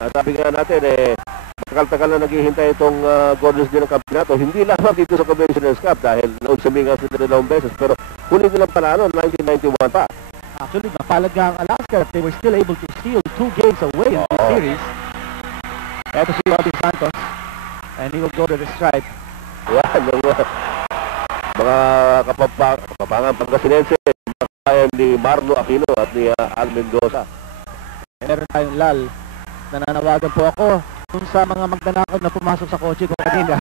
Sabi nga natin, matagal-tagal na naghihintay itong Gordons din ng kampinato. Hindi lamang dito sa Commissioner's Cup dahil naunsamingan sila dalawang beses. Pero huli nilang panalo, 1991 pa. Actually, napalad nga ang Alaska. They were still able to steal 2 games away in this series. Ito si Robby Santos. And he will go to the stripe. Yan, mga kapapangan Pangasinense, kaya ni Marlo Aquino at ni Al Mendoza. Meron tayong lal. Nananawagan po ako kung sa mga magnanakaw na pumasok sa kotse ko kanina.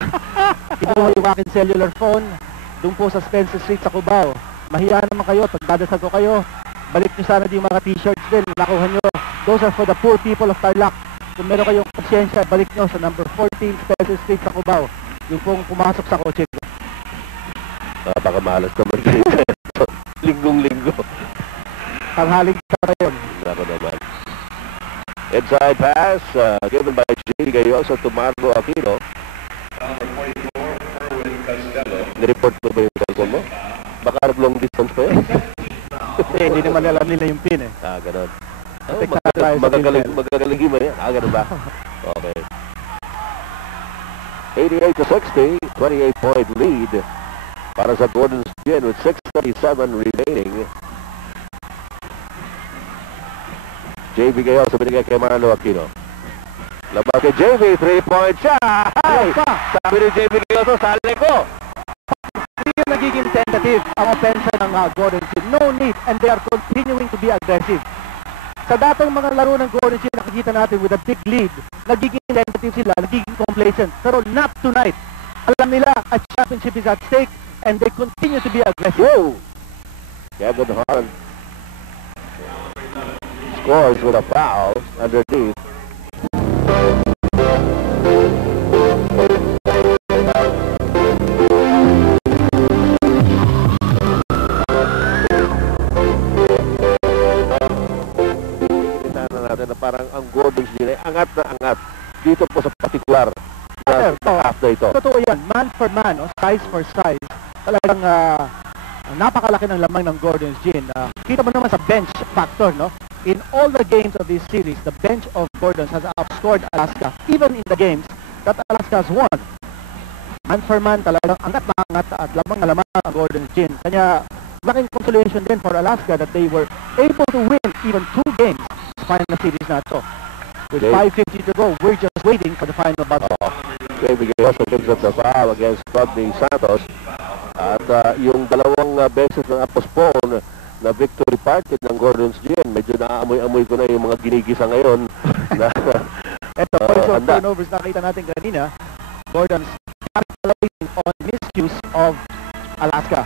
Kinuha yung aking cellular phone doon po sa Spencer Street sa Cubao. Mahiya naman kayo, pagdadasal ko kayo. Balik nyo sana yung mga t-shirts din. Nakuha nyo. Those are for the poor people of Tarlac. Kung meron kayong konsyensya, balik nyo sa number 14 Spencer Street sa Cubao. Yung pong pumasok sa kotse ko. Napakamalas naman dito. Linggong-linggo. Tanghaling ka yun. Nako naman. Inside pass, given by J. Gayoso to Marlo Aquino. Nireport mo ba yung cellphone mo? Baka long distance pa yun. Hindi naman alam nila yung pin eh. Ganon. Magagaling mo yan. Ganon ba? Okay. 88-60, 28-point lead para sa Gordon's Gin with 6:37 remaining. JV Gayoso binigay kay Marlo Aquino. Labas kay JV, 3-point shot! Ay! Sabi ni JV Gayoso, sali ko! Hindi yung nagiging tentative ang opensa ng Gordon Gin. No need, and they are continuing to be aggressive. Sa datang mga laro ng Gordon Gin, nakikita natin with a big lead, nagiging tentative sila, nagiging complacent. Pero not tonight. Alam nila, a championship is at stake, and they continue to be aggressive. Whoa! Kevin Holland scores with a foul underneath. Na parang ang Gordon's Gin ay angat na angat dito po sa particular na half na ito. Totoo yan, man for man, size for size. Talagang napakalaki ng lamang ng Gordon's Gin. Kita mo naman sa bench factor, no? In all the games of this series, the bench of Gordon's has outscored Alaska, even in the games that Alaska has won. Man for man, talagang angat na angat at lamang na lamang ang Gordon's Gin. Kanya, laking consolation din for Alaska that they were able to win even 2 games final series na ito. With 5:50 to go, we're just waiting for the final battle. David Gayoso picks up the foul against Rodney Santos. At yung dalawang beses na postpone na victory party ng Gordon's Gin, medyo naamoy-amoy ko na yung mga ginigisa ngayon. Ito, for turnovers nakita natin kanina, Gordon's capitalizing on misuse of Alaska.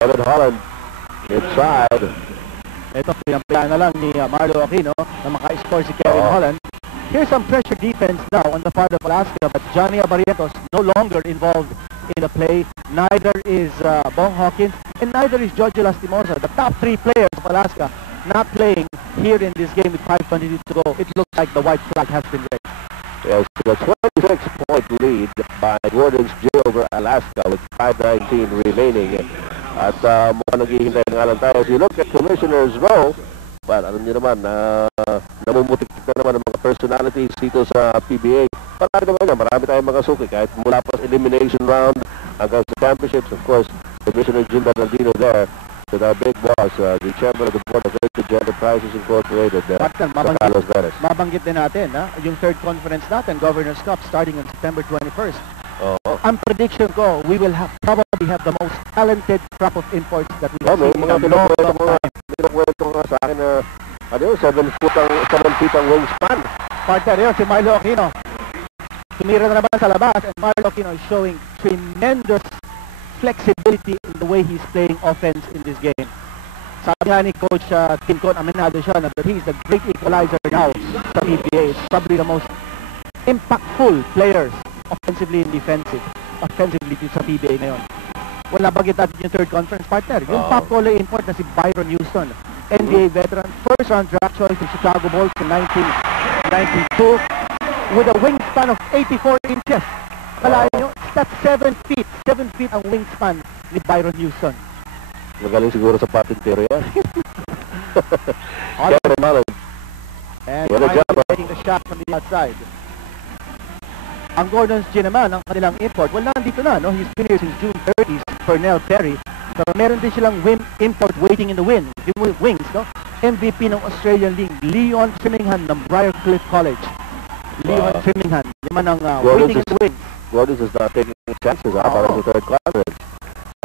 Kevin Holland inside. Ito, pinampila na lang ni Marlo Aquino na maka-score si Kevin Holland. Here's some pressure defense now on the part of Alaska, but Johnny Abarrientos no longer involved in the play. Neither is Bong Hawkins, and neither is George Lastimosa. The top 3 players of Alaska not playing here in this game with 5:22 to go. It looks like the white flag has been raised. Yes, the 26-point lead by Gordon's Gin over Alaska with 5:19 remaining. At mukhang naghihintay na nga lang tayo. As you look at Commissioner's Row, well, alam niyo naman, namumutik na naman ang mga personalities dito sa PBA. Marami tayong mga suki, kahit mula pa sa elimination round hanggang sa championships. Of course, Commissioner Jim Bernardino there with our big boss, the chairman of the board of Heritage Enterprises Incorporated, Carlos Perez. Mabanggit din natin, yung third conference natin, Governor's Cup, starting on September 21st. Ang prediction ko, we will probably have the most talented crop of imports that we have seen in a long time. Pinukwento nga sa akin na 7 feet ang wingspan. Partner yun, si Marlo Aquino. Tumira na naman sa labas, and Marlo Aquino is showing tremendous flexibility in the way he's playing offense in this game. Sabi nga ni Coach Tim Con, aminado siya na that he's the great equalizer now sa PBA. It's probably the most impactful players offensively and offensively sa PBA ngayon. Wala bagay natin yung third conference partner. Yung Pop Colo import na si Byron Houston, NBA veteran, first round draft choice in Chicago Bulls in 1992 with a wingspan of 84 inches. Kalahin nyo, that's 7 feet. 7 feet ang wingspan ni Byron Houston. Magaling siguro sa patintero yan. Kevin Holland. And What a finally job, taking the shot from the outside. Ang Gordon's Gin naman, ang kanilang import, well, nandito na, no? He's been here since June 30s, Pernell Perry. Pero meron din silang import waiting in the wings, no? MVP ng Australian League, Leon Trimingham ng Briarcliff College. Leon Trimingham, yung man ang waiting in the wings. Gordon's is not taking chances para sa third conference.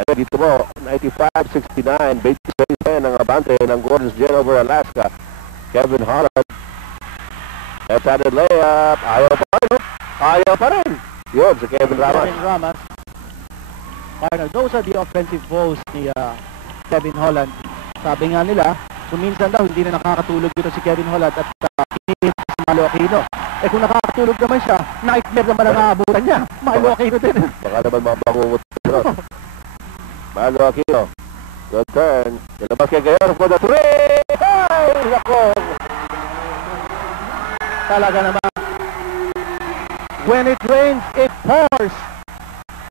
And dito mo, 95-69, base ng abante ng Gordon's Gin over Alaska. Kevin Holland. Left-handed layup. Ayaw pa rin. Yun, si Kevin Ramas. Final, those are the offensive woes ni Kevin Holland. Sabi nga nila, kuminsan daw hindi na nakakatulog dito si Kevin Holland at pinili si Malo Aquino. Eh kung nakakatulog naman siya, nightmare naman ang naabutan niya. Malo Aquino din. Baka naman mabangungot sila. Malo Aquino. Good turn. Nilabas kay Gayor for the three. Ay, nako. Talaga naman. When it rains, it pours.